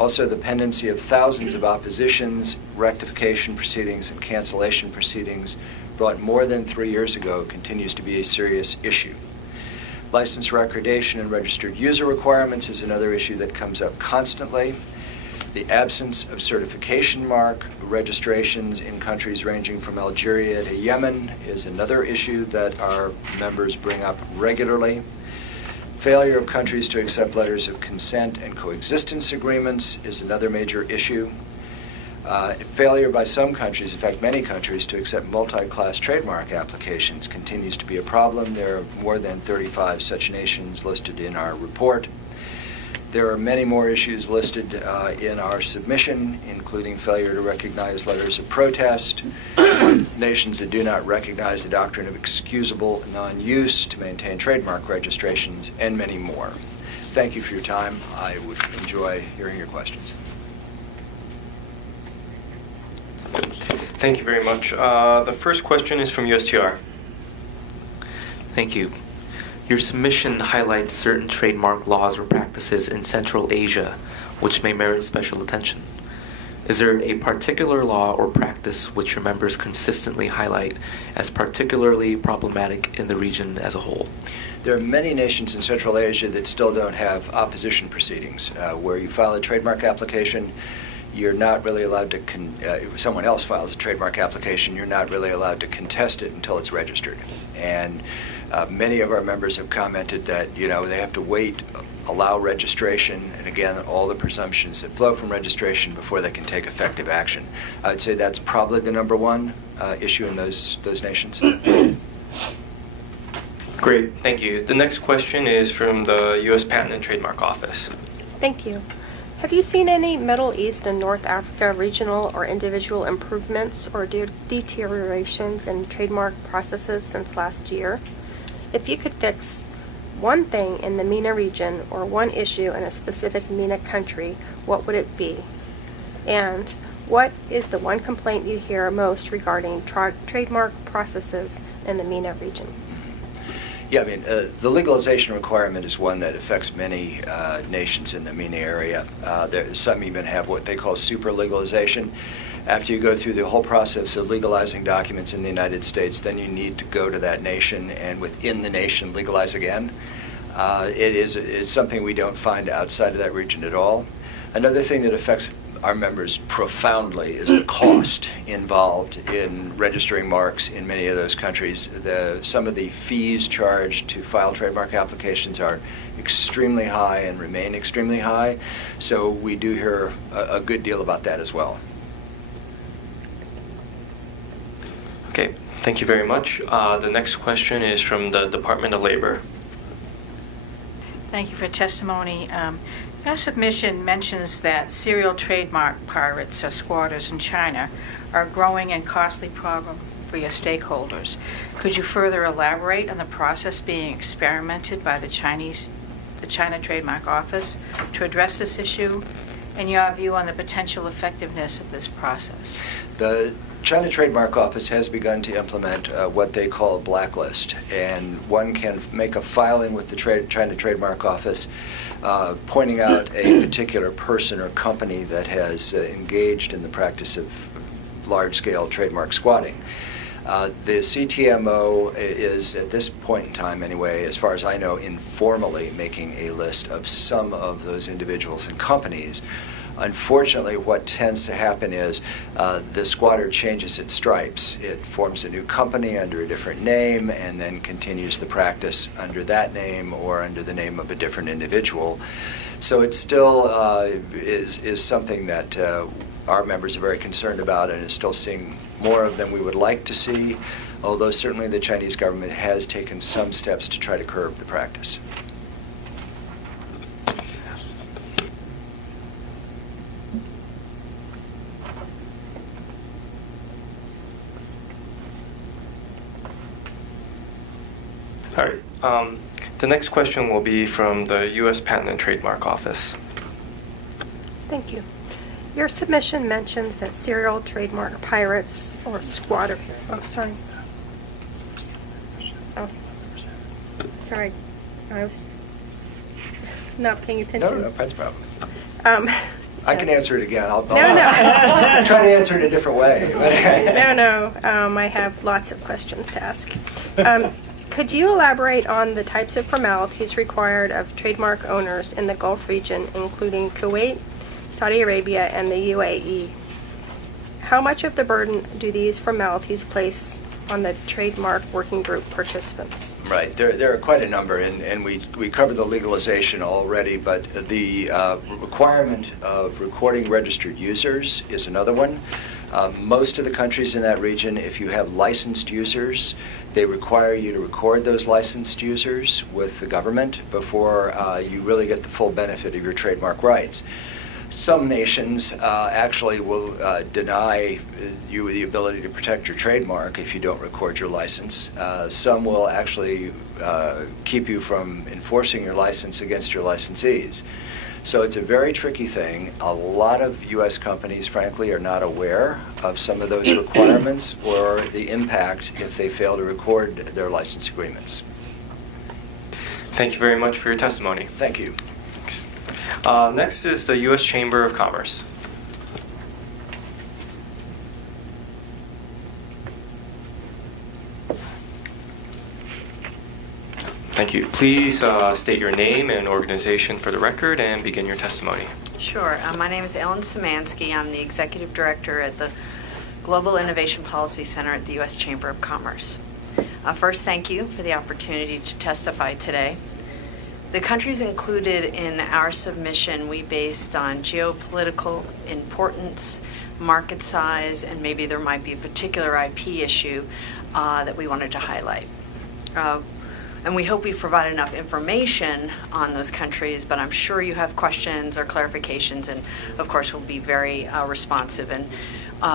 Also, the pendency of thousands of oppositions, rectification proceedings, and cancellation proceedings brought more than 3 years ago continues to be a serious issue. License recordation and registered user requirements is another issue that comes up constantly. The absence of certification mark registrations in countries ranging from Algeria to Yemen is another issue that our members bring up regularly. Failure of countries to accept letters of consent and coexistence agreements is another major issue. Failure by some countries, in fact many countries, to accept multi-class trademark applications continues to be a problem. There are more than 35 such nations listed in our report. There are many more issues listed in our submission, including failure to recognize letters of protest, nations that do not recognize the doctrine of excusable non-use to maintain trademark registrations, and many more. Thank you for your time. I would enjoy hearing your questions. Thank you very much. The first question is from USTR. Thank you. Your submission highlights certain trademark laws or practices in Central Asia which may merit special attention. Is there a particular law or practice which your members consistently highlight as particularly problematic in the region as a whole? There are many nations in Central Asia that still don't have opposition proceedings, where you file a trademark application, you're not really allowed to, if someone else files a trademark application, you're not really allowed to contest it until it's registered. And many of our members have commented that, they have to wait, allow registration, and again, all the presumptions that flow from registration before they can take effective action. I would say that's probably the number one issue in those nations. Great, thank you. The next question is from the U.S. Patent and Trademark Office. Thank you. Have you seen any Middle East and North Africa regional or individual improvements or deteriorations in trademark processes since last year? If you could fix one thing in the MENA region or one issue in a specific MENA country, what would it be? And what is the one complaint you hear most regarding trademark processes in the MENA region? Yeah, the legalization requirement is one that affects many nations in the MENA area. Some even have what they call super legalization. After you go through the whole process of legalizing documents in the United States, then you need to go to that nation and within the nation legalize again. It is something we don't find outside of that region at all. Another thing that affects our members profoundly is the cost involved in registering marks in many of those countries. Some of the fees charged to file trademark applications are extremely high and remain extremely high, so we do hear a good deal about that as well. Okay, thank you very much. The next question is from the Department of Labor. Thank you for testimony. Your submission mentions that serial trademark pirates or squatters in China are a growing and costly problem for your stakeholders. Could you further elaborate on the process being experimented by the China Trademark Office to address this issue, and your view on the potential effectiveness of this process? The China Trademark Office has begun to implement what they call a blacklist, and one can make a filing with the China Trademark Office pointing out a particular person or company that has engaged in the practice of large-scale trademark squatting. The CTMO is, at this point in time anyway, as far as I know, informally making a list of some of those individuals and companies. Unfortunately, what tends to happen is the squatter changes its stripes. It forms a new company under a different name and then continues the practice under that name or under the name of a different individual. So it still is something that our members are very concerned about and is still seeing more of than we would like to see, although certainly the Chinese government has taken some steps to try to curb the practice. All right. The next question will be from the U.S. Patent and Trademark Office. Thank you. Your submission mentions that serial trademark pirates or squatter. Oh, sorry. Oh, sorry. I was not paying attention. No, that's a problem. I can answer it again. I'll No. try to answer it a different way. No. I have lots of questions to ask. Could you elaborate on the types of formalities required of trademark owners in the Gulf region, including Kuwait, Saudi Arabia, and the UAE? How much of the burden do these formalities place on the trademark working group participants? Right. There are quite a number, and we covered the legalization already, but the requirement of recording registered users is another one. Most of the countries in that region, if you have licensed users, they require you to record those licensed users with the government before you really get the full benefit of your trademark rights. Some nations actually will deny you the ability to protect your trademark if you don't record your license. Some will actually keep you from enforcing your license against your licensees. So it's a very tricky thing. A lot of U.S. companies, frankly, are not aware of some of those requirements or the impact if they fail to record their license agreements. Thank you very much for your testimony. Thank you. Thanks. Next is the U.S. Chamber of Commerce. Thank you. Please state your name and organization for the record and begin your testimony. Sure. My name is Ellen Szymanski. I'm the Executive Director at the Global Innovation Policy Center at the U.S. Chamber of Commerce. First, thank you for the opportunity to testify today. The countries included in our submission we based on geopolitical importance, market size, and maybe there might be a particular IP issue that we wanted to highlight. And we hope we've provided enough information on those countries, but I'm sure you have questions or clarifications, and of course we'll be very responsive in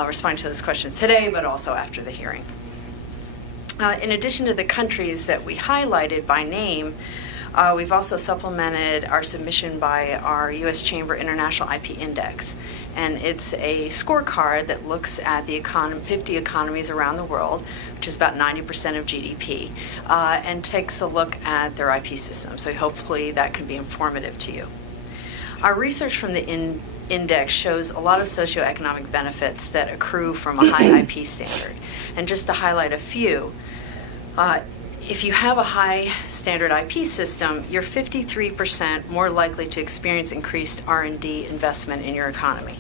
responding to those questions today, but also after the hearing. In addition to the countries that we highlighted by name, we've also supplemented our submission by our U.S. Chamber International IP Index. And it's a scorecard that looks at the 50 economies around the world, which is about 90% of GDP, and takes a look at their IP system. So hopefully that can be informative to you. Our research from the index shows a lot of socioeconomic benefits that accrue from a high IP standard. And just to highlight a few, if you have a high standard IP system, you're 53% more likely to experience increased R&D investment in your economy,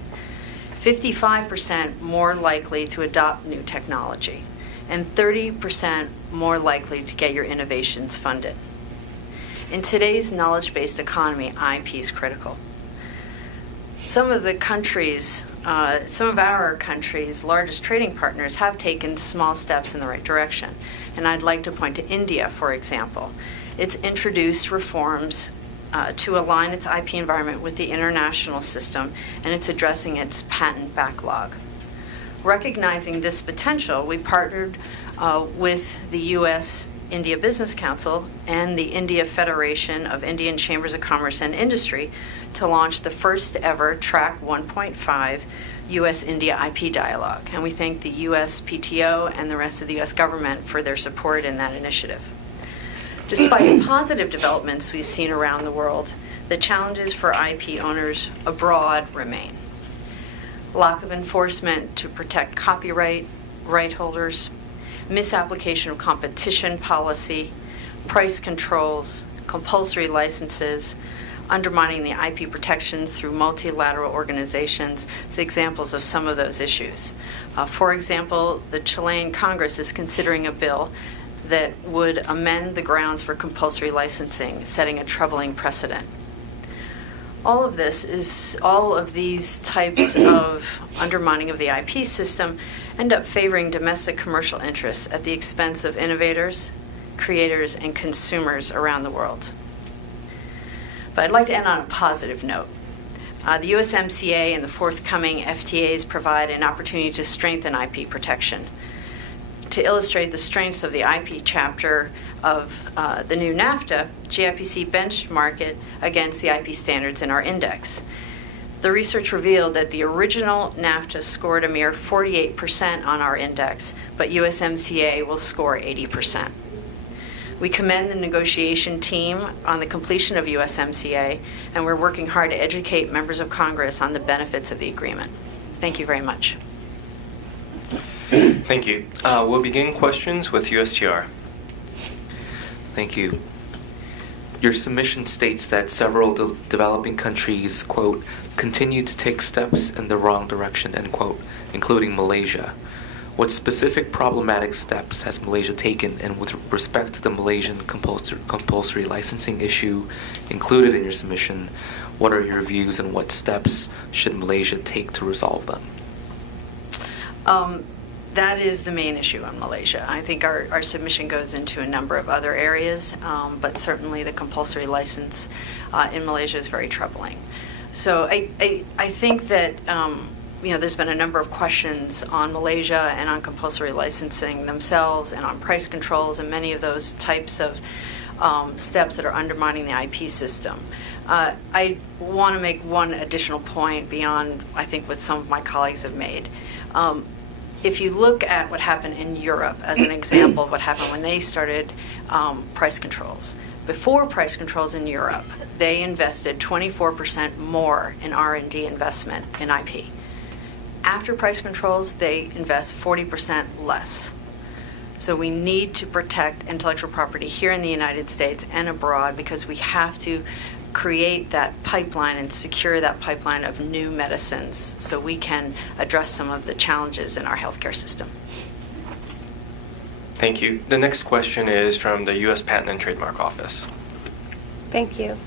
55% more likely to adopt new technology, and 30% more likely to get your innovations funded. In today's knowledge-based economy, IP is critical. Some of our countries' largest trading partners have taken small steps in the right direction. And I'd like to point to India, for example. It's introduced reforms to align its IP environment with the international system, and it's addressing its patent backlog. Recognizing this potential, we partnered with the U.S. India Business Council and the India Federation of Indian Chambers of Commerce and Industry to launch the first ever Track 1.5 U.S.-India IP dialogue. And we thank the U.S. PTO and the rest of the U.S. government for their support in that initiative. Despite positive developments we've seen around the world, the challenges for IP owners abroad remain. Lack of enforcement to protect copyright right holders, misapplication of competition policy, price controls, compulsory licenses, undermining the IP protections through multilateral organizations is examples of some of those issues. For example, the Chilean Congress is considering a bill that would amend the grounds for compulsory licensing, setting a troubling precedent. All of these types of undermining of the IP system end up favoring domestic commercial interests at the expense of innovators, creators, and consumers around the world. But I'd like to end on a positive note. The USMCA and the forthcoming FTAs provide an opportunity to strengthen IP protection. To illustrate the strengths of the IP chapter of the new NAFTA, GIPC benchmarked it against the IP standards in our index. The research revealed that the original NAFTA scored a mere 48% on our index, but USMCA will score 80%. We commend the negotiation team on the completion of USMCA, and we're working hard to educate members of Congress on the benefits of the agreement. Thank you very much. Thank you. We'll begin questions with USTR. Thank you. Your submission states that several developing countries, quote, continue to take steps in the wrong direction, end quote, including Malaysia. What specific problematic steps has Malaysia taken, and with respect to the Malaysian compulsory licensing issue included in your submission, what are your views and what steps should Malaysia take to resolve them? That is the main issue in Malaysia. I think our submission goes into a number of other areas, but certainly the compulsory license in Malaysia is very troubling. So I think that there's been a number of questions on Malaysia and on compulsory licensing themselves and on price controls and many of those types of steps that are undermining the IP system. I want to make one additional point beyond, I think, what some of my colleagues have made. If you look at what happened in Europe as an example of what happened when they started price controls, before price controls in Europe, they invested 24% more in R&D investment in IP. After price controls, they invest 40% less. So we need to protect intellectual property here in the United States and abroad because we have to create that pipeline and secure that pipeline of new medicines so we can address some of the challenges in our healthcare system. Thank you. The next question is from the U.S. Patent and Trademark Office. Thank you.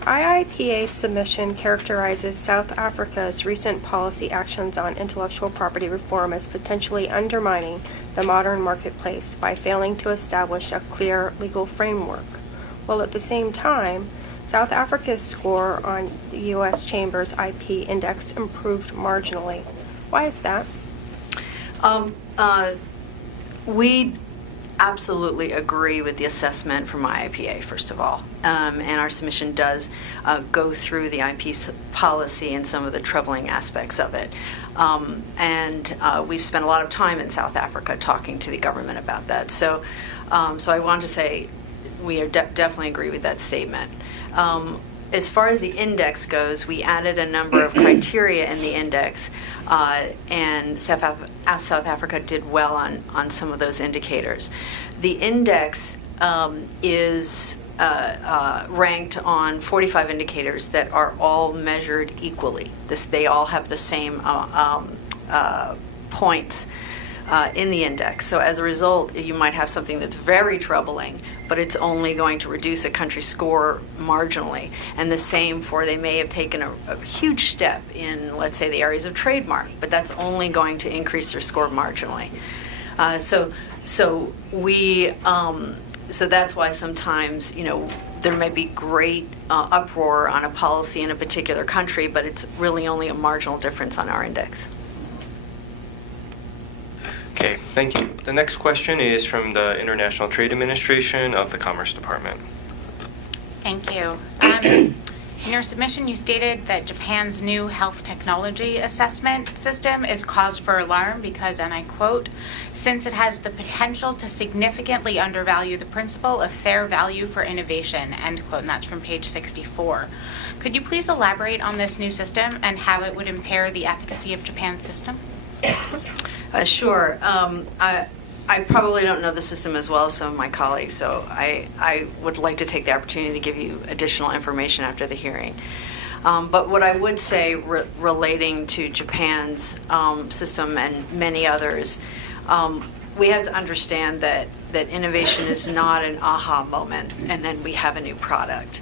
IIPA's submission characterizes South Africa's recent policy actions on intellectual property reform as potentially undermining the modern marketplace by failing to establish a clear legal framework, while at the same time, South Africa's score on the U.S. Chamber's IP index improved marginally. Why is that? We absolutely agree with the assessment from IIPA, first of all. And our submission does go through the IP policy and some of the troubling aspects of it. And we've spent a lot of time in South Africa talking to the government about that. So I want to say we are definitely agree with that statement. As far as the index goes, we added a number of criteria in the index, and South Africa did well on some of those indicators. The index is ranked on 45 indicators that are all measured equally. They all have the same points in the index. So as a result, you might have something that's very troubling, but it's only going to reduce a country's score marginally. And the same they may have taken a huge step in, let's say, the areas of trademark, but that's only going to increase their score marginally. So that's why sometimes, there may be great uproar on a policy in a particular country, but it's really only a marginal difference on our index. Okay, thank you. The next question is from the International Trade Administration of the Commerce Department. Thank you. In your submission, you stated that Japan's new health technology assessment system is cause for alarm because, and I quote, since it has the potential to significantly undervalue the principle of fair value for innovation, end quote, and that's from page 64. Could you please elaborate on this new system and how it would impair the efficacy of Japan's system? Sure. I probably don't know the system as well as some of my colleagues, so I would like to take the opportunity to give you additional information after the hearing. But what I would say relating to Japan's system and many others, we have to understand that innovation is not an aha moment and then we have a new product.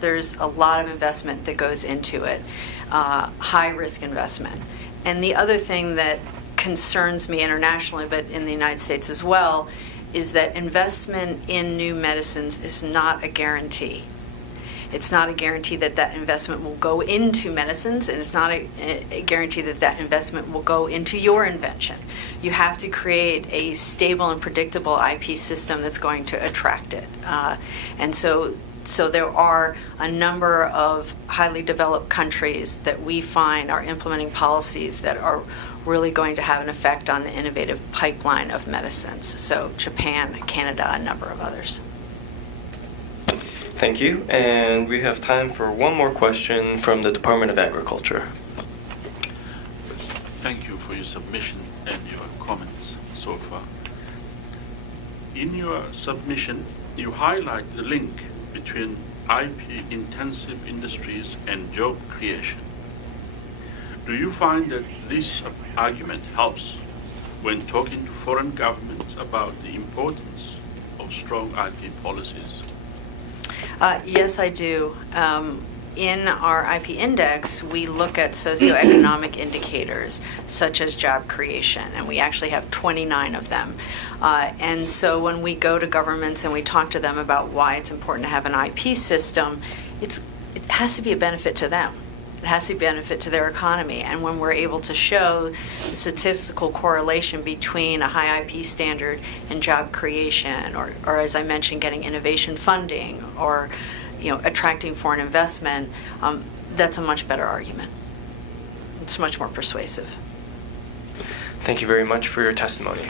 There's a lot of investment that goes into it, high risk investment. And the other thing that concerns me internationally, but in the United States as well, is that investment in new medicines is not a guarantee. It's not a guarantee that that investment will go into medicines, and it's not a guarantee that that investment will go into your invention. You have to create a stable and predictable IP system that's going to attract it. And so there are a number of highly developed countries that we find are implementing policies that are really going to have an effect on the innovative pipeline of medicines. So Japan, Canada, a number of others. Thank you. And we have time for one more question from the Department of Agriculture. Thank you for your submission and your comments so far. In your submission, you highlight the link between IP-intensive industries and job creation. Do you find that this argument helps when talking to foreign governments about the importance of strong IP policies? Yes, I do. In our IP index, we look at socioeconomic indicators such as job creation, and we actually have 29 of them. And so when we go to governments and we talk to them about why it's important to have an IP system, it has to be a benefit to them. It has to be a benefit to their economy. And when we're able to show the statistical correlation between a high IP standard and job creation, or as I mentioned, getting innovation funding, or attracting foreign investment, that's a much better argument. It's much more persuasive. Thank you very much for your testimony.